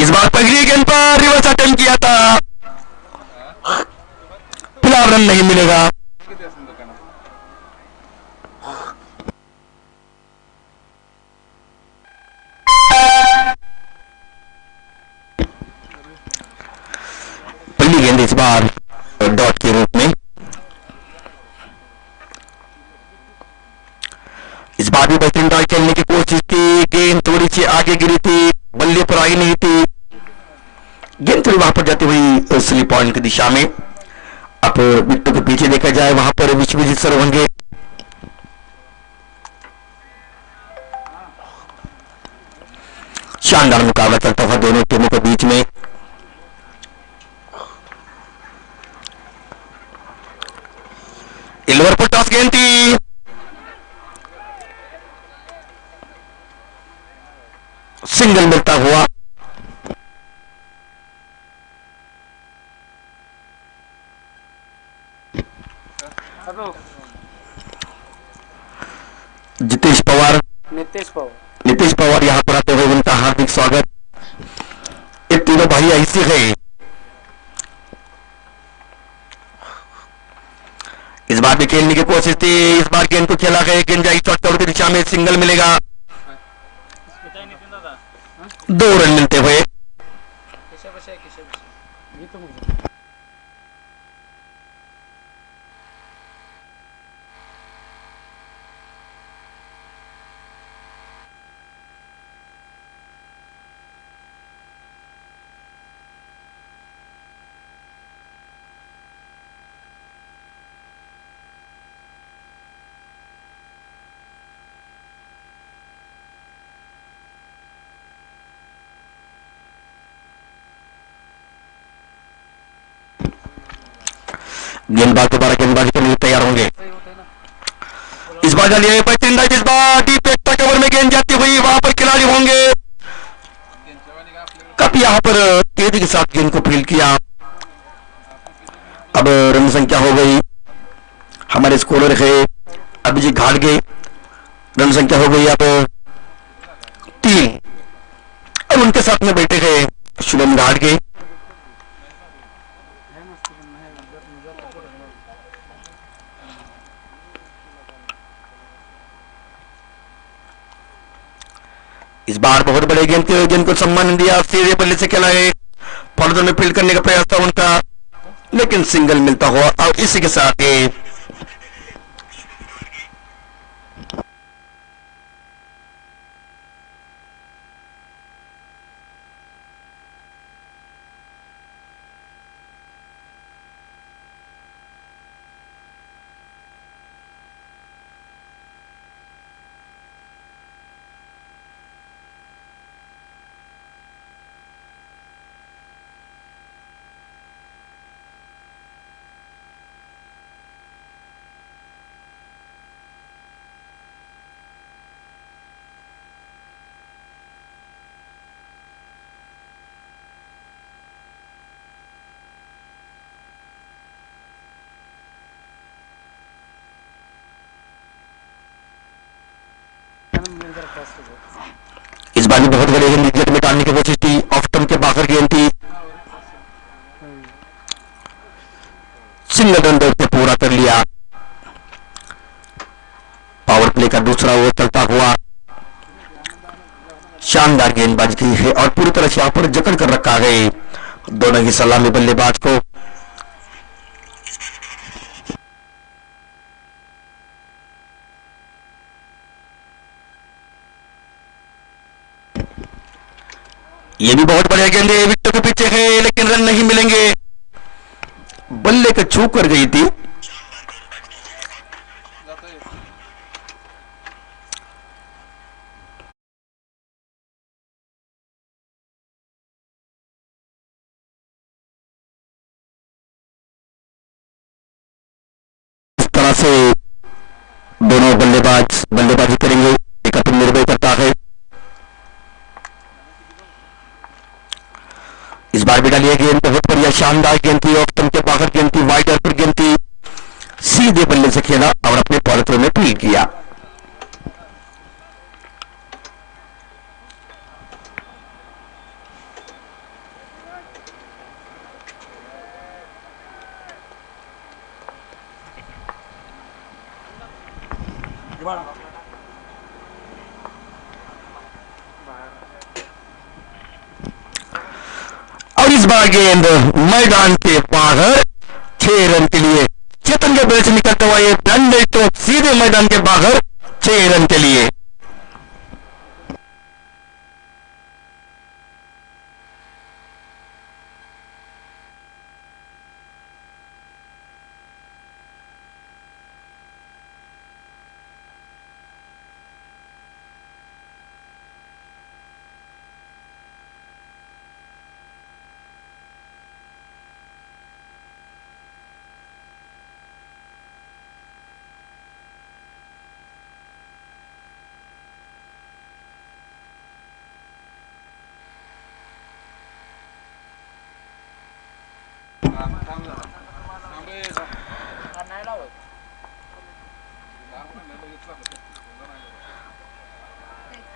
इस बार पहली गेंद पर रिवर्स अटेम्प्ट किया था, फिलहाल रन नहीं मिलेगा। पहली गेंद इस बार डॉट के रूप में। इस बार भी बेहतरीन डॉट खेलने की कोशिश थी, गेंद थोड़ी सी आगे गिरी थी, बल्ले पर आई नहीं थी, गेंद थोड़ी वहां पर जाती हुई स्लिप पॉइंट की दिशा में। अब विकेट के पीछे देखा जाए वहां पर विश्वजीत सर होंगे। शानदार मुकाबला चलता हुआ दोनों टीमों के बीच में। इलवर पर टॉस गेंद थी, सिंगल मिलता हुआ। जितेश पवार, नीतीश पवार यहां पर आते हुए उनका हार्दिक स्वागत। ये तीनों भाई ऐसे हैं। इस बार भी खेलने की कोशिश थी, इस बार गेंद को खेला गया, गेंद जाई चौथी की दिशा में, सिंगल मिलेगा, 2 रन मिलते हुए। गेंदबाज दोबारा गेंदबाजी के लिए तैयार होंगे। इस बार डालिए इस बार डीप एक्स्ट्रा कवर में गेंद जाती हुई, वहां पर खिलाड़ी होंगे। कब यहां पर तेजी के साथ गेंद को फील्ड किया। अब रन संख्या हो गई, हमारे स्कोरर है अभिजीत घाटगे, रन संख्या हो गई अब 3। अब उनके साथ में बैठे गए शुभम घाटगे। इस बार बहुत बड़े गेंद को सम्मान दिया, सीधे बल्ले से खेला है, फॉलो में फील्ड करने का प्रयास था उनका, लेकिन सिंगल मिलता हुआ। और इसी के साथ ही इस बार भी बहुत बड़े गेंद विकेट में डालने की कोशिश थी, ऑफ स्टंप के बाहर गेंद थी, सिंगल रन दौड़ से पूरा कर लिया। पावर प्ले का दूसरा ओवर चलता हुआ, शानदार गेंदबाजी की है और पूरी तरह से यहां पर जकड़ कर रखा है दोनों ही सलामी बल्लेबाज को। ये भी बहुत बढ़िया गेंद है, विकेट के पीछे है लेकिन रन नहीं मिलेंगे, बल्ले को छू कर गई थी। इस तरह से दोनों बल्लेबाज बल्लेबाजी करेंगे, एक पर निर्भर करता है। इस बार भी डालिए गेंद, बहुत बढ़िया शानदार गेंद थी, ऑफ स्टंप के बाहर गेंद थी, वाइड पर गेंद थी, सीधे बल्ले से खेला और अपने पॉलिथ्रो में फील्ड किया। और इस बार गेंद मैदान के बाहर 6 रन के लिए। चेतन के बैल से निकलता हुआ ये डंडे तो सीधे मैदान के बाहर 6 रन के लिए।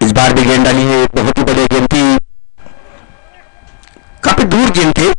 इस बार भी गेंद डाली है, बहुत ही बड़ी गेंद थी, काफी दूर गेंद थे।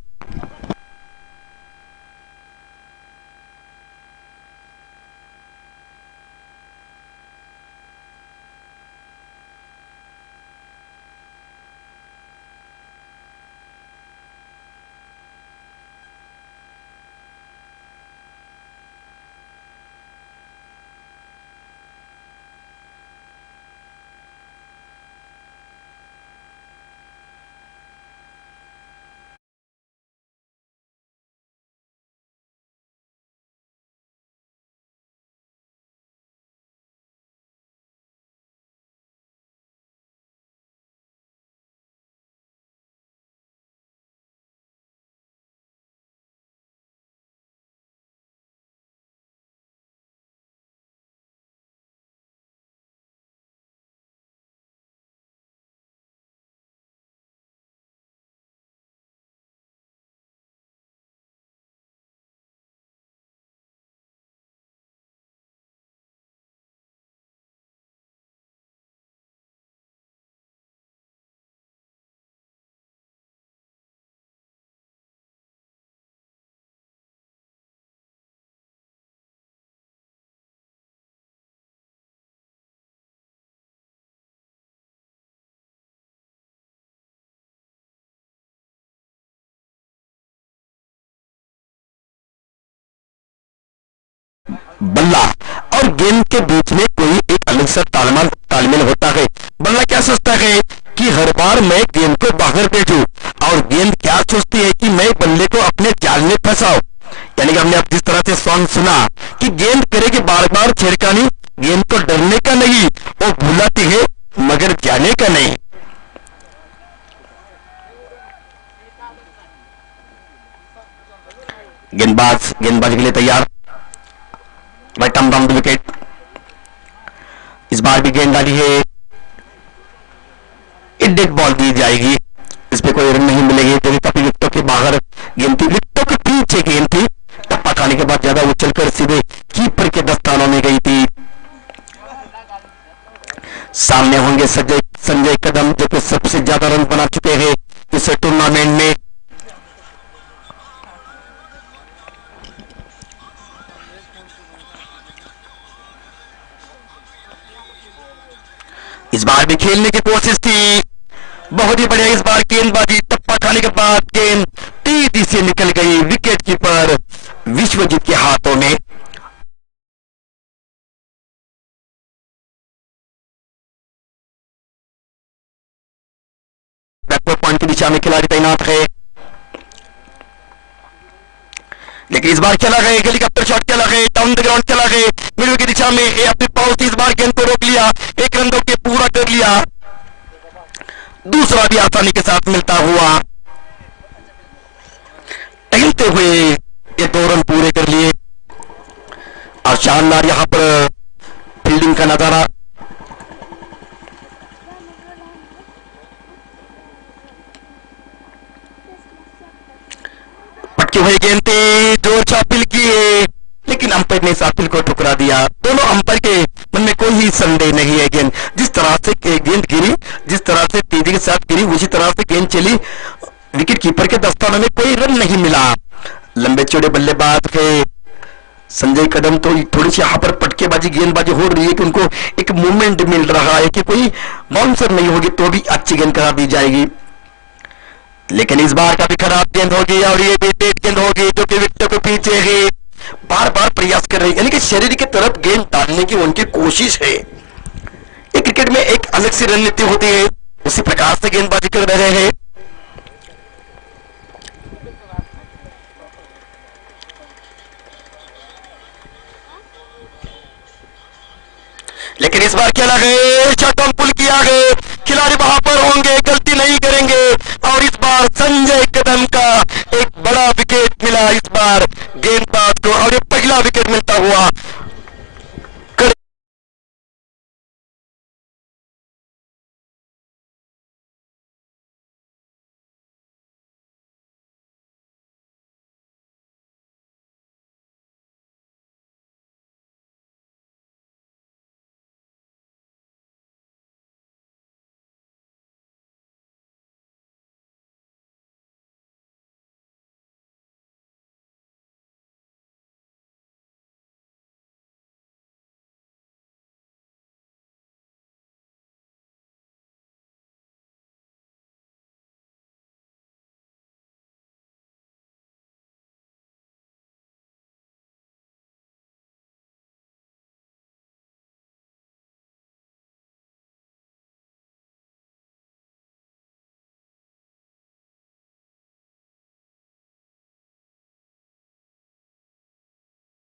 बल्ला और गेंद के बीच में कोई एक अलग सा तालमेल होता है। बल्ला क्या सोचता है कि हर बार मैं गेंद को बाहर भेजूं, और गेंद क्या सोचती है कि मैं बल्ले को अपने जाल में फंसाऊं। यानी कि हमने अब जिस तरह से सॉन्ग सुना कि गेंद करेगी बार बार छेड़खानी, गेंद को डरने का नहीं, वो भुलाती है मगर जाने का नहीं। गेंदबाज के लिए तैयार, right arm down the wicket. इस बार भी गेंद डाली है, डेड बॉल दी जाएगी, इस पे कोई रन नहीं मिलेगी क्योंकि काफी विकेटों के बाहर गेंद थी, विकेटों के पीछे गेंद थी। टप्पा खाने के बाद ज्यादा उछलकर सीधे कीपर के दस्तानों में गई थी। सामने होंगे संजय कदम जो कि सबसे ज्यादा रन बना चुके हैं इस टूर्नामेंट में। इस बार भी खेलने की कोशिश थी, बहुत ही बढ़िया इस बार गेंदबाजी, टप्पा खाने के बाद गेंद तेजी से निकल गई विकेट कीपर विश्वजीत के हाथों में। बैकवर्ड पॉइंट की दिशा में खिलाड़ी तैनात है, लेकिन इस बार चला गए, हेलीकॉप्टर शॉट चला गए, डाउन द ग्राउंड चला गए, मिडल की दिशा में अपने पाउस इस बार गेंद को रोक लिया, एक रन के पूरा कर लिया, दूसरा भी आसानी के साथ मिलता हुआ, टहलते हुए ये 2 रन पूरे कर लिए। और शानदार यहां पर फील्डिंग का नजारा, पटकी हुई गेंद थी, जोर से अपील की, लेकिन अंपायर ने इस अपील को ठुकरा दिया। दोनों अंपायर के मन में कोई ही संदेह नहीं है। गेंद जिस तरह से गेंद गिरी, जिस तरह से तेजी के साथ गिरी, उसी तरह से गेंद चली, विकेट कीपर के दस्तानों में कोई रन नहीं मिला। लंबे चौड़े बल्लेबाज के संजय कदम तो थोड़ी सी यहाँ पर पटकेबाजी गेंदबाजी हो रही है कि उनको एक मूवमेंट मिल रहा है कि कोई बाउंसर नहीं होगी तो भी अच्छी गेंद करा दी जाएगी, लेकिन इस बार काफी खराब गेंद होगी और ये भी डेड गेंद होगी जो कि विकेट को पीछे है, बार बार प्रयास कर रही है, यानी कि शरीर की तरफ गेंद डालने की उनकी कोशिश है। ये क्रिकेट में एक अलग सी रणनीति होती है, उसी प्रकार से गेंदबाजी कर रहे हैं। लेकिन इस बार खेला गए, शॉट ऑन पुल किया गए, खिलाड़ी वहां पर होंगे, गलती नहीं करेंगे और इस बार संजय कदम का एक बड़ा विकेट मिला इस बार गेंदबाज को और ये पहला विकेट मिलता हुआ।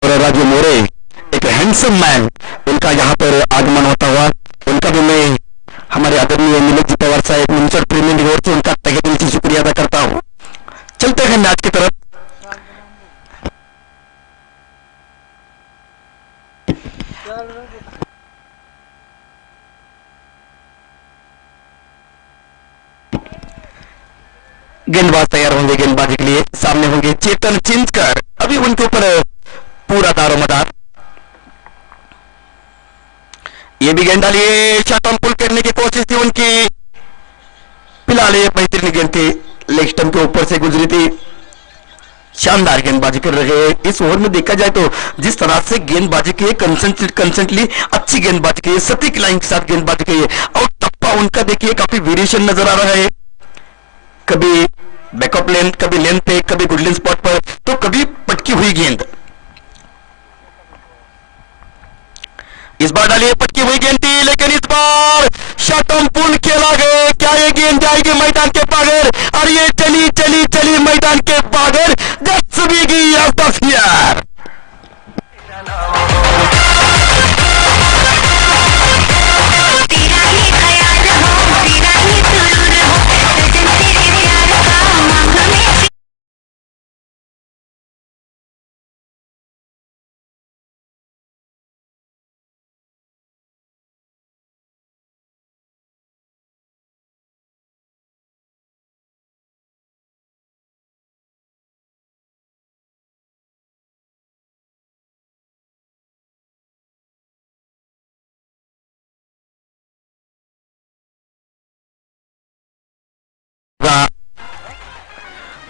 राजू मोरे एक हैंडसम मैन, उनका यहाँ पर आगमन होता हुआ, उनका भी मैं हमारे आदरणीय नीरज जी पवार साहब मुंसर प्रीमियर लीग से उनका तहे दिल से शुक्रिया अदा करता हूँ। चलते हैं मैच की तरफ। गेंदबाज तैयार होंगे गेंदबाजी के लिए, सामने होंगे चेतन चिंचकर, अभी उनके ऊपर पूरा दारोमदार। ये भी गेंद डालिए, शॉट ऑन पुल करने की कोशिश थी उनकी, फिलहाल ये बेहतरीन गेंद थी, लेग स्टंप के ऊपर से गुजरी थी, शानदार गेंदबाजी कर रहे हैं। इस ओवर में देखा जाए तो जिस तरह से गेंदबाजी की कंसेंट्रेटली अच्छी गेंदबाजी की, सटीक लाइन के साथ गेंदबाजी की और टप्पा उनका देखिए काफी वेरिएशन नजर आ रहा है, कभी बैकअप लेंथ, कभी लेंथ पे, कभी गुडलिन स्पॉट पर, तो कभी पटकी हुई गेंद। इस बार डालिए पटकी हुई गेंद थी, लेकिन इस बार शॉट ऑन पुल खेला गया, क्या ये गेंद जाएगी मैदान के बाहर और ये चली चली चली मैदान के बाहर, that's big out of here.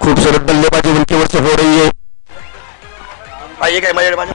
खूबसूरत बल्लेबाजी उनकी ओर से हो रही है। आइएगा मजेबाजी,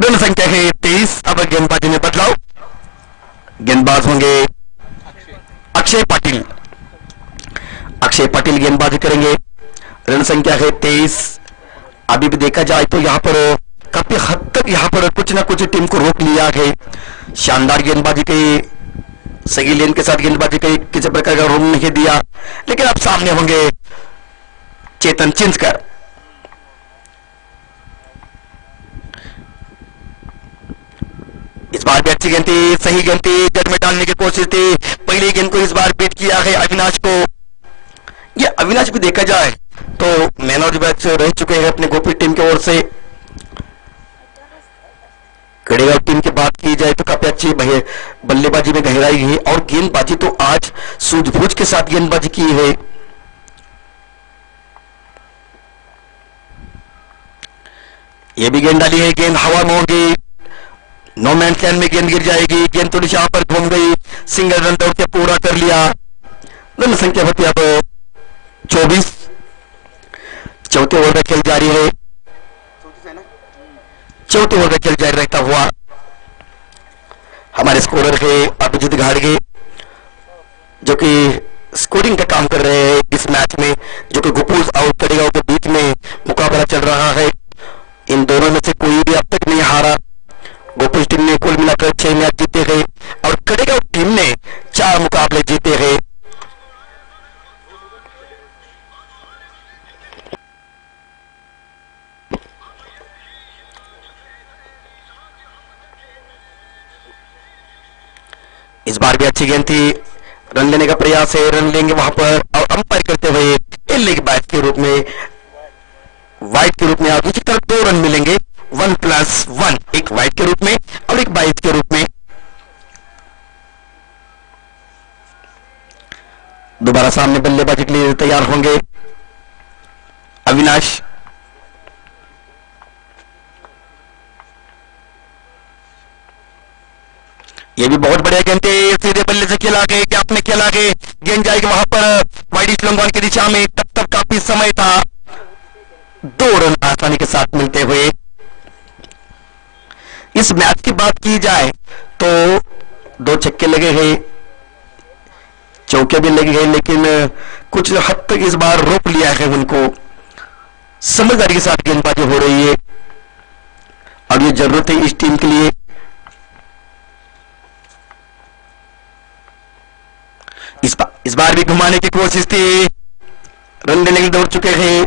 रन संख्या है 23। अब गेंदबाजी में बदलाव, गेंदबाज होंगे अक्षय पाटिल, अक्षय पाटिल गेंदबाजी करेंगे। रन संख्या है 23। अभी भी देखा जाए तो यहाँ पर काफी हद तक यहाँ पर कुछ ना कुछ टीम को रोक लिया है, शानदार गेंदबाजी के, सही लेन के साथ गेंदबाजी के, किसी प्रकार का रोक नहीं दिया, लेकिन अब सामने होंगे चेतन चिंचकर। इस बार भी अच्छी गेंद थी, सही गेंद थी, जड़ में डालने की कोशिश थी, पहली गेंद को इस बार बीट किया है अविनाश को। ये अविनाश भी देखा जाए तो मैन ऑफ द मैच रह चुके हैं अपने गोपी टीम की ओर से। कड़ेगांव टीम की बात की जाए तो काफी अच्छी बल्लेबाजी में गहराई है और गेंदबाजी तो आज सूझबूझ के साथ गेंदबाजी की है। ये भी गेंद डाली है, गेंद हवा में होगी, नो मैन लैंड में गेंद गिर जाएगी, गेंद थोड़ी यहाँ पर घूम गई, सिंगल रन दौड़ के पूरा कर लिया। रन संख्या होती अब 24। चौथे ओवर का खेल जारी है, चौथे ओवर का खेल जारी रहता हुआ हमारे स्कोरर है अभिजीत घाड़गे जो कि स्कोरिंग का काम कर रहे हैं इस मैच में, जो कि गुपूज और कड़ेगांव के बीच में मुकाबला चल रहा है। इन दोनों में से कोई भी अब तक नहीं हारा। गोपुज टीम ने कुल मिलाकर 6 मैच जीते हैं और कड़ेगांव टीम ने 4 मुकाबले जीते हैं। इस बार भी अच्छी गेंद थी, रन लेने का प्रयास है, रन लेंगे वहां पर और अंपायर करते हुए लेग बैट के रूप में, वाइड के रूप में आप दूसरी तरफ 2 रन मिलेंगे, 1+1, एक वाइड के रूप में और एक बाइट के रूप में। दोबारा सामने बल्लेबाजी के लिए तैयार होंगे अविनाश। ये भी बहुत बढ़िया गेंद थी, सीधे बल्ले से खेला गए, गैप में खेला गए, गेंद जाएगी वहां पर वाइड लंबन की दिशा में, तब काफी समय था, 2 रन आसानी के साथ मिलते हुए। इस मैच की बात की जाए तो 2 छक्के लगे हैं, चौके भी लगे हैं, लेकिन कुछ हद तक इस बार रोक लिया है उनको, समझदारी के साथ गेंदबाजी हो रही है और ये जरूरत है इस टीम के लिए। इस बार भी घुमाने की कोशिश थी, रन देने के लिए दौड़ चुके हैं,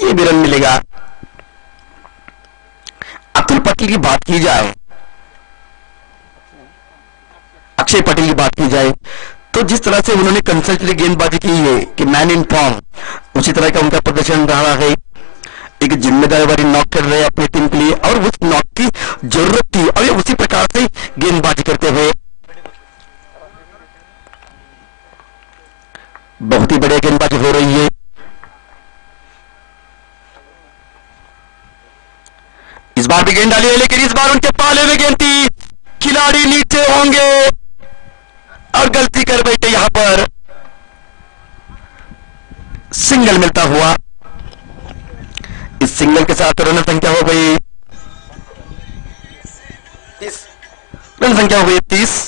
ये भी रन मिलेगा। अतुल पटेल की बात की जाए, अक्षय पटेल की बात की जाए तो जिस तरह से उन्होंने कंसल्टेंट गेंदबाजी की है कि मैन इन फॉर्म, उसी तरह का उनका प्रदर्शन रहा है। एक जिम्मेदारी वाली नॉक कर रहे हैं अपनी टीम के लिए और उस नॉक की जरूरत थी और ये उसी प्रकार से गेंदबाजी करते हुए बहुत ही बढ़िया गेंदबाजी हो रही है। इस बार भी गेंद डाली है, लेकिन इस बार उनके पाले में गेंद थी, खिलाड़ी नीचे होंगे और गलती कर बैठे, यहां पर सिंगल मिलता हुआ। इस सिंगल के साथ रन संख्या हो गई 30, रन संख्या हो गई 30।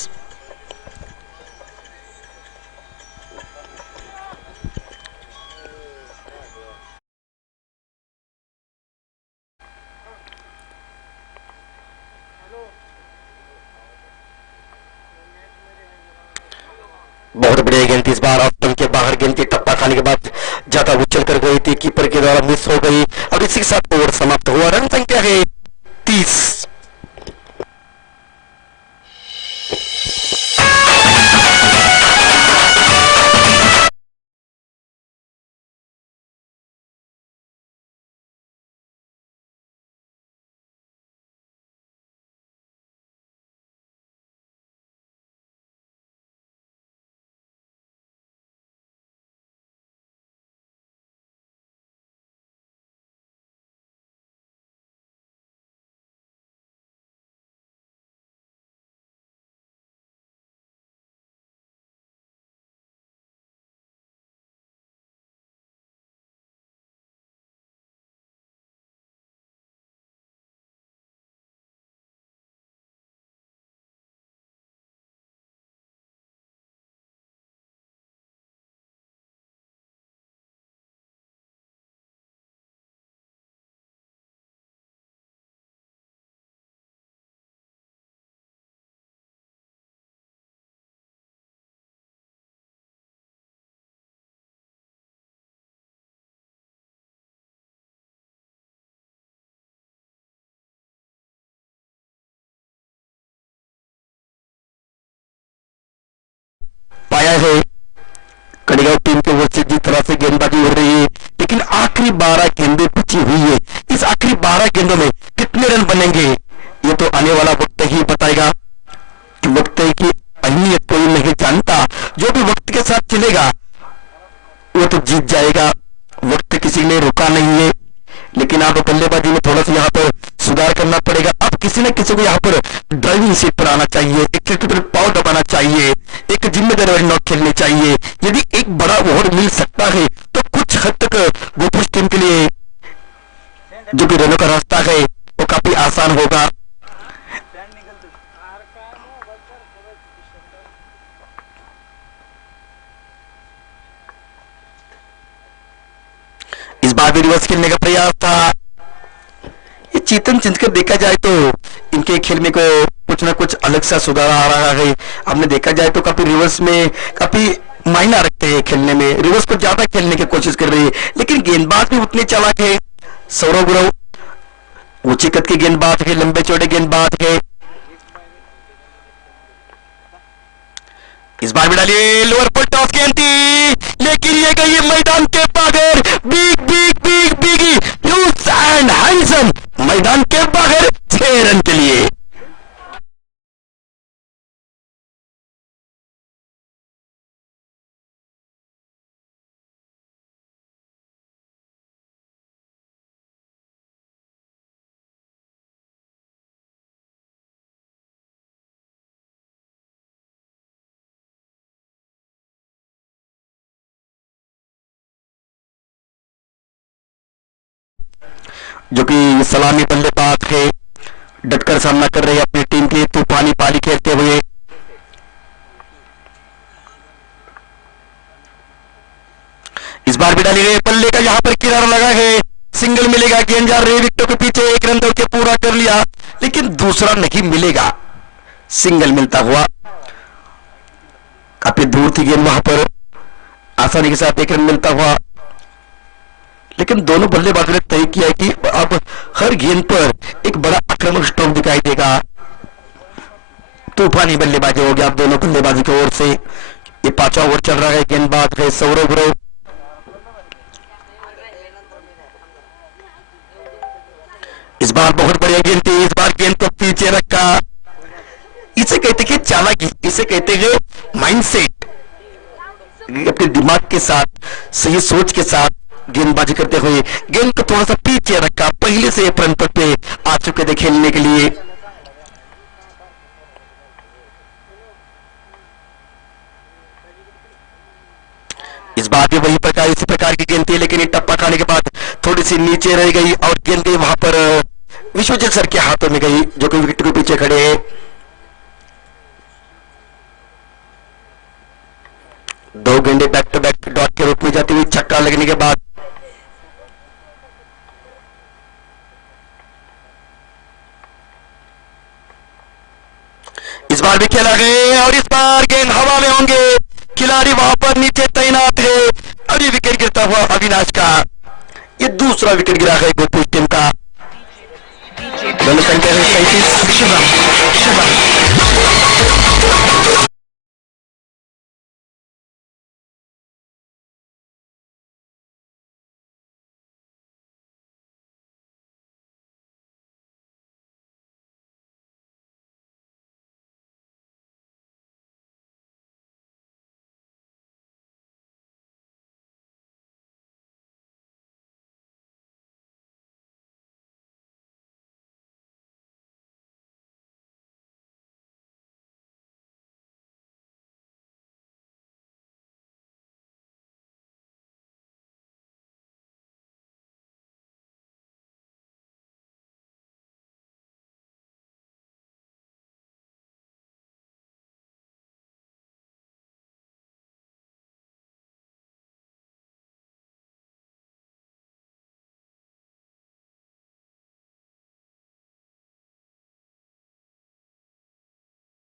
बहुत बढ़िया गेंद थी इस बार, और के बाहर गेंद की टप्पा खाने के बाद ज्यादा उछल कर गई थी, कीपर के द्वारा मिस हो गई और इसी के साथ ओवर समाप्त हुआ। रन संख्या है 30। गया है। कड़ीगांव टीम की ओर से जिस तरह से गेंदबाजी हो रही है, लेकिन आखिरी 12 गेंदें बची हुई है। इस आखिरी 12 गेंदों में कितने रन बनेंगे ये तो आने वाला वक्त ही बताएगा। कि वक्त की अहमियत कोई नहीं जानता, जो भी वक्त के साथ चलेगा वो तो जीत जाएगा। वक्त किसी ने रुका नहीं है, लेकिन आप बल्लेबाजी में थोड़ा सा यहाँ पर सुधार करना पड़ेगा। अब किसी न किसी को यहाँ पर ड्राइविंग सीट पर आना चाहिए, एक क्रिकेटर पाव दबाना चाहिए, एक जिम्मेदारी वाली नॉक खेलनी चाहिए। यदि एक बड़ा ओवर मिल सकता है तो कुछ हद तक गोपुष टीम के लिए जो भी रनों का रास्ता है वो काफी आसान होगा। इस बार भी रिवर्स खेलने का प्रयास था। ये चेतन चिंतकर देखा जाए तो इनके खेल में को कुछ ना कुछ अलग सा सुधार आ रहा है। आपने देखा जाए तो काफी रिवर्स में काफी मायना रखते हैं खेलने में, रिवर्स को ज्यादा खेलने की कोशिश कर रही है, लेकिन गेंदबाज भी उतने चालाक है। सौरव गुरव ऊंची कद के गेंदबाज है, लंबे चौड़े गेंदबाज है। इस बार भी डालिए लोअर पर टॉस गेंद थी, लेकिन ये गई मैदान के बाहर। Big big big big huge and handsome मैदान के बाहर 6 रन के लिए। जो कि सलामी बल्लेबाज है, डटकर सामना कर रहे हैं अपनी टीम के तूफानी पारी खेलते हुए। इस बार भी डाली गई, बल्ले का यहां पर किनारा लगा है, सिंगल मिलेगा। गेंद जा रही विकेटों के पीछे, 1 रन दौड़ के पूरा कर लिया, लेकिन दूसरा नहीं मिलेगा। सिंगल मिलता हुआ, काफी दूर थी गेंद, वहां पर आसानी के साथ 1 रन मिलता हुआ, लेकिन दोनों बल्लेबाजों ने तय किया कि अब हर गेंद पर एक बड़ा आक्रामक स्ट्रोक दिखाई देगा। तूफानी बल्लेबाजी हो गया अब दोनों बल्लेबाजों की ओर से। ये 5वां ओवर चल रहा है, गेंदबाज है सौरव गुरव। इस बार बहुत बढ़िया गेंद थी, इस बार गेंद को पीछे रखा। इसे कहते हैं चालाकी, इसे कहते हैं माइंडसेट। अपने दिमाग के साथ, सही सोच के साथ गेंदबाजी करते हुए गेंद को थोड़ा सा पीछे रखा। पहले से फ्रंट पर पे आ चुके थे खेलने के लिए। इस बार भी वही प्रकार, इसी प्रकार की गेंद थी, लेकिन टप्पा खाने के बाद थोड़ी सी नीचे रह गई और गेंद वहां पर विश्वजीत सर के हाथों में गई, जो कि विकेट के पीछे खड़े हैं। 2 गेंदे बैक टू बैक डॉट के रूप में जाती हुई, छक्का लगने के बाद इस बार भी खेला गया और इस बार गेंद हवा में होंगे। खिलाड़ी वहां पर नीचे तैनात है। अभी विकेट गिरता हुआ अविनाश का, ये दूसरा विकेट गिरा है गोपुष टीम का। दोनों संख्या है 37।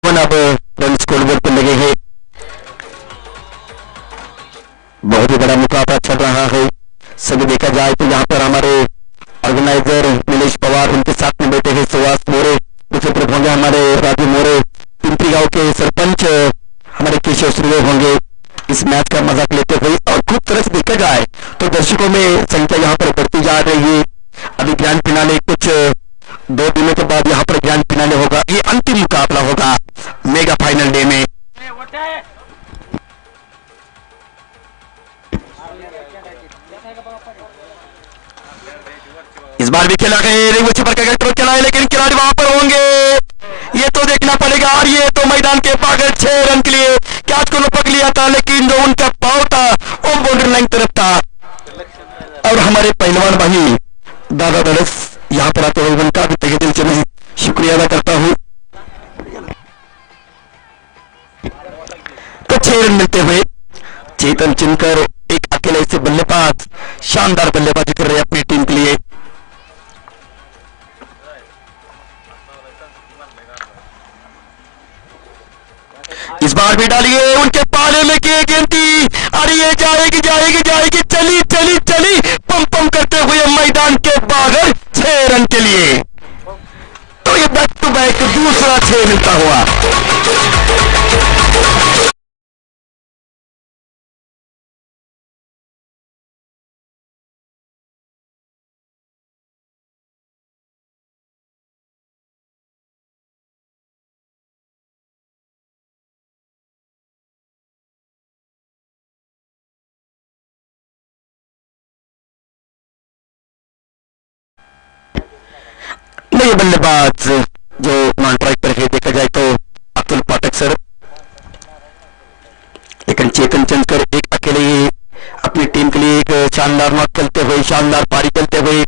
अब रन स्कोरबोर्ड पर लगे हैं। बहुत ही बड़ा मुकाबला चल रहा है। सभी देखा जाए तो यहाँ पर हमारे ऑर्गेनाइजर नीलेश पवार, उनके साथ में बैठे हैं सुभाष मोरे, दूसरी तरफ होंगे हमारे राजू मोरे, पिंपरी गांव के सरपंच हमारे केशव श्रीदेव होंगे। ग्रैंड फिनाले कुछ 2 दिनों के बाद यहाँ पर ग्रैंड फिनाले होगा। ये अंतिम मुकाबला होगा मेगा फाइनल डे में। इस बार भी खेला गया चला है, लेकिन खिलाड़ी वहां पर होंगे ये तो देखना पड़ेगा। और ये तो मैदान के बाहर 6 रन के लिए कैच को पकड़ लिया था, लेकिन जो उनका पाव था वो बाउंड्री लाइन तरफ था। और हमारे पहलवान भाई दादा दरस यहाँ पर आते हुए उनका भी तहे दिल से मैं शुक्रिया अदा करता हूँ। तो 6 रन मिलते हुए चेतन चिनकर एक अकेले से बल्लेबाज शानदार बल्लेबाजी कर रहे हैं अपनी टीम के लिए। इस बार भी डालिए उनके पाले में किए गेंदी, अरे ये जाएगी जाएगी जाएगी, चली चली चली पम पम करते हुए मैदान के बाहर 6 रन के लिए। तो ये बैक टू बैक दूसरा 6 मिलता हुआ। ये बल्लेबाज जो नॉन स्ट्राइक पर है देखा जाए तो अतुल पाठक सर, लेकिन चेतन चंदकर एक अकेले ही अपनी टीम के लिए एक शानदार नॉक खेलते हुए, शानदार पारी खेलते हुए।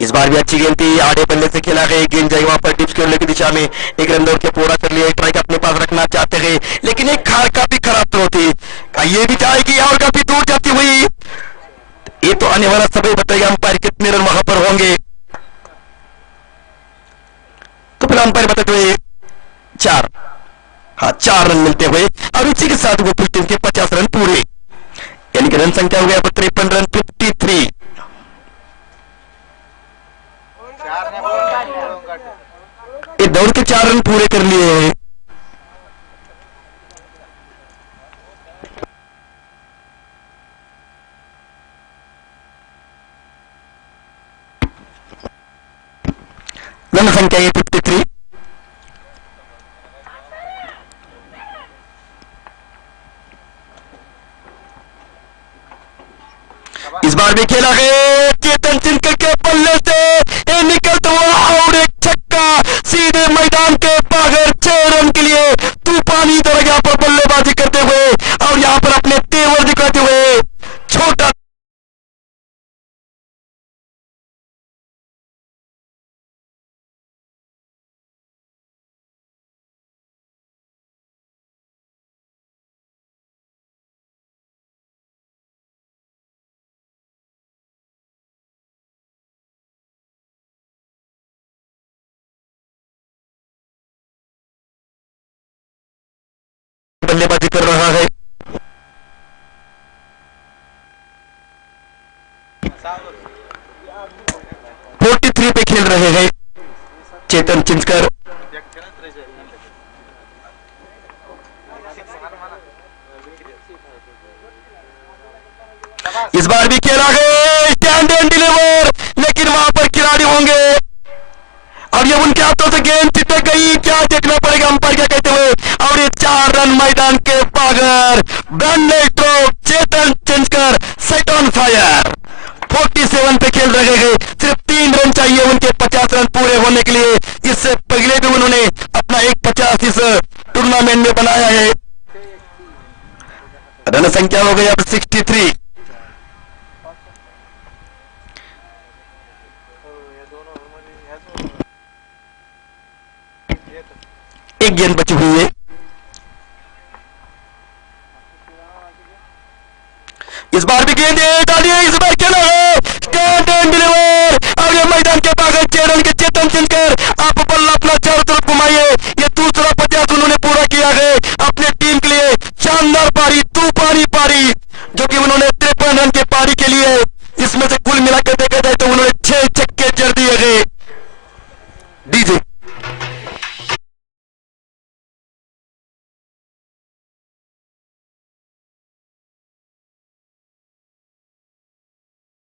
इस बार भी अच्छी गेंद थी, आड़े बल्ले से खेला गया, गेंद जाई वहां पर टिप्स खेलने की दिशा में, एक रन दौड़ के पूरा कर लिया। ट्राइक अपने पास रखना चाहते हैं, लेकिन एक काफी खराब थ्रो थी, ये भी चाहेगी और काफी दूर जाती हुई। ये तो आने वाला समय बताएगा अंपायर कितने रन वहां पर होंगे। तो फिर अंपायर बताते हुए 4, हाँ 4 रन मिलते हुए और इसी के साथ वो फुल टीम के 50 रन पूरे, यानी कि रन संख्या हो गया 53 रन 53। ये दौड़ के 4 रन पूरे कर लिए हैं। रन संख्या ये 53। इस बार भी खेला गया चेतन चिनकर के बल्ले से, ये निकलता हुआ और एक छक्का सीधे मैदान के बाहर 6 रन के लिए। तूफानी तरह यहाँ पर बल्लेबाजी करते हुए और यहाँ पर अपने तेवर दिखाते हुए छोटा बल्लेबाजी कर रहा है। फोर्टी 3 पे खेल रहे हैं चेतन चिंचकर। इस बार भी खेला है स्टैंड एंड डिलीवर, लेकिन वहां पर खिलाड़ी होंगे और ये उनके हाथों से गेंद चिटक गई। क्या देखना पड़ेगा अंपायर क्या कहते हुए, और ये 4 रन मैदान के बाहर। Brandon stroke, Chetan Chinchkar set on fire. 47 पे खेल रहे हैं, सिर्फ 3 रन चाहिए उनके 50 रन पूरे होने के लिए। इससे पहले भी उन्होंने अपना एक 50 इस टूर्नामेंट में बनाया है। रन संख्या हो गई अब 63। एक गेंद बची हुई है। इस बार भी गेंद डालिए, इस बार खेला है स्टैंड एंड डिलीवर और ये मैदान के बाहर 6 रन के चेतन चिनकर। आप बल्ला अपना चारों तरफ घुमाइए, ये दूसरा 50 उन्होंने पूरा किया है अपने टीम के लिए। शानदार पारी, तूफानी पारी जो कि उन्होंने 53 रन के पारी के लिए, इसमें से कुल मिलाकर देखा जाए तो उन्होंने 6 छक्के जड़ दिए गए। डीजे